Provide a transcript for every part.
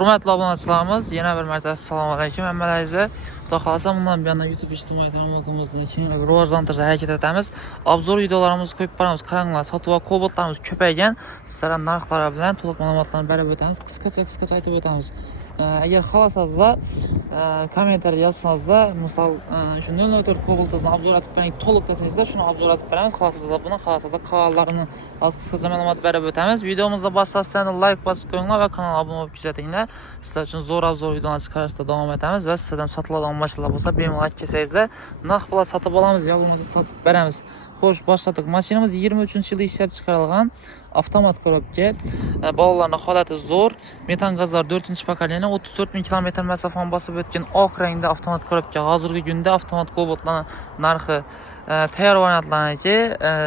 Hürmetli abunatçılarımız, yine bir mərtəbə salam aleyküm. Əmmələyizə, daxilasa bundan bir yana YouTube ictimai tanımlığımızda ki, bir rivajlandırıcı hərəkət etəmiz. Abzor videolarımız koyup paramız, karanlar, satıva, koboltlarımız köpəyən sizlərə narxlara bilən toluk məlumatlarını bərəb ötəmiz. Qısqaca aytıb ötəmiz. Eğer xalasazda komentar yazsanızda, misal şu 004 koboltazını abzor atıp ben toluk desinizdə şunu abzor atıp verəmiz. Xalasazda kanallarını az qısqaca məlumat bərəb ötəmiz. Videomuzda başlasınız, like basıp koyunlar ve kanala abone olup güzəltiyinlər. Sizler için zor videolarını çıxarışda devam etəmiz və sizlərdən satıladan başlayla olsa benim like kesəyizdə nax bula satıp alamız, ya bulmasa satıp verəmiz. Hoş başladık. Maşinimiz 23-cü ildə işləb çıxarılğan avtomat korobka. Bağlarına halatı zor. Metan gazlar 4-cü pokoleniya 34.000 km məsafəni basıb ötən ağ rəngdə avtomat korobka. Hazırki gündə avtomat kobotların narxı təyar variantlarına ki,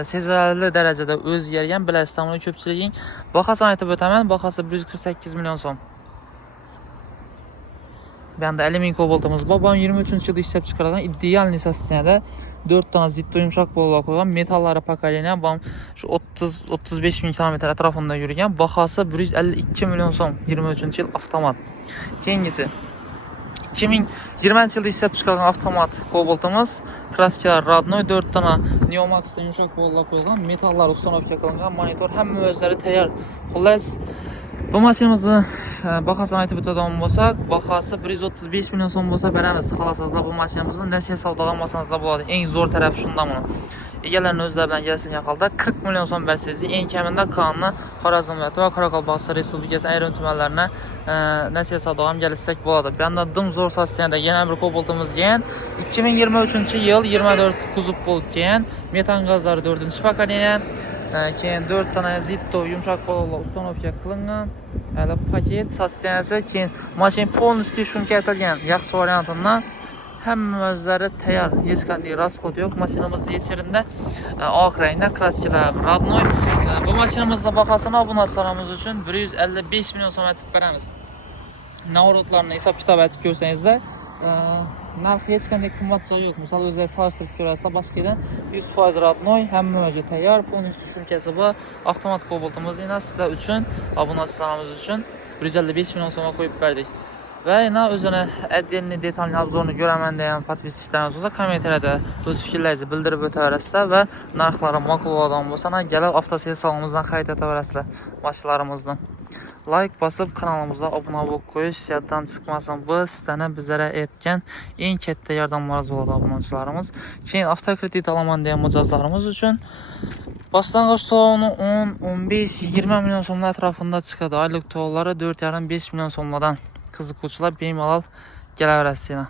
sezilərli dərəcədə öz yergən biləsiniz köpçülüyün. Baxasını aytıb ötəmən, baxası 148 milyon son. Ben de 50.000 koboltumuz var. Babam 23-cü ildə işləb çıxarılan ideal nisasiyada 4 tane zipto yumuşak bolu koyulan metalları pakaleniya. Babam şu 30-35.000 km etrafında yürüyen. Baxası 152 milyon son 23-cü il avtomat. Kengisi 2020-ci ildə işləb çıxarılan avtomat koboltumuz. Kraskalar Radnoy 4 tane Neomax'da yumuşak bolu koyulan. Metallar ustanovka kılıngan monitor. Hem özləri təyar. Xullas bu maşinimizi baxasını aytıb ötədən olsaq, baxası 135 milyon son olsa verəmiz. Xalasazda bu maşinimizin nəsiyə savdalan masanızda buladı. En zor tərəfi şundan bunu. Egələrin özlərindən gəlsin yaxalda 40 milyon son versiyası. En kəmində kanunu Xorazm və Qarakol Respublikası ayrım tüməllərinə nəsiyə savdalan gəlsək buladı. Bir anda dım zor sasiyada yeni bir koboltumuz gen. 2023-cü yıl 24 kuzub bolt gen. Metan gazları 4-cü pokoleniya. Keyin 4 tane zitto yumuşak bolu ustanovka kılıngan. Hələ paket sasiyanəsi keyin maşin polностью şunka etilgan yaxşı variantından hem özləri təyar, heç qanday rasxod yox. Maşinimiz içerisində ağ rəngdə kraskalar Radnoy. Bu maşinimizdə baxasına abunatçılarımız üçün 155 milyon so'm etib verəmiz. Navrotlarını hesab kitab etib görsənizdə narxı heç qanday qimmatçılığı yox. Misal özləri salışdırıb görərsizlər, başqa yerdən 100% Radnoy, həm müəccə təyar, polностью şunkası bu avtomat koboltumuz yine sizlər üçün, abunatçılarımız üçün 155 milyon so'ma koyup verdik. Və yine özünə əddiyenli, detalli abzorunu görəmən deyən patvistikləriniz olsa kommentariyada öz fikirlərinizi bildirib ötə verəsilər və narxlara makul olan olsana gəlib avtosiyyə salonumuzdan xərid etə verəsilər maşinlarımızdan. Like basıb kanalımıza abunə olub qoyuş yaddan çıxmasın. Bu sizlərə bizlərə etkən en katta yardımlarınız oldu abunəçilərimiz. Keyin avtokredit alaman deyən mücazlarımız üçün başlanğıc toğunu 10, 15, 20 milyon so'mlar ətrafında çıxadı. Aylıq toğları 4,5-5 milyon so'mlardan qiziquvchilar bemalol kelaverasizlar.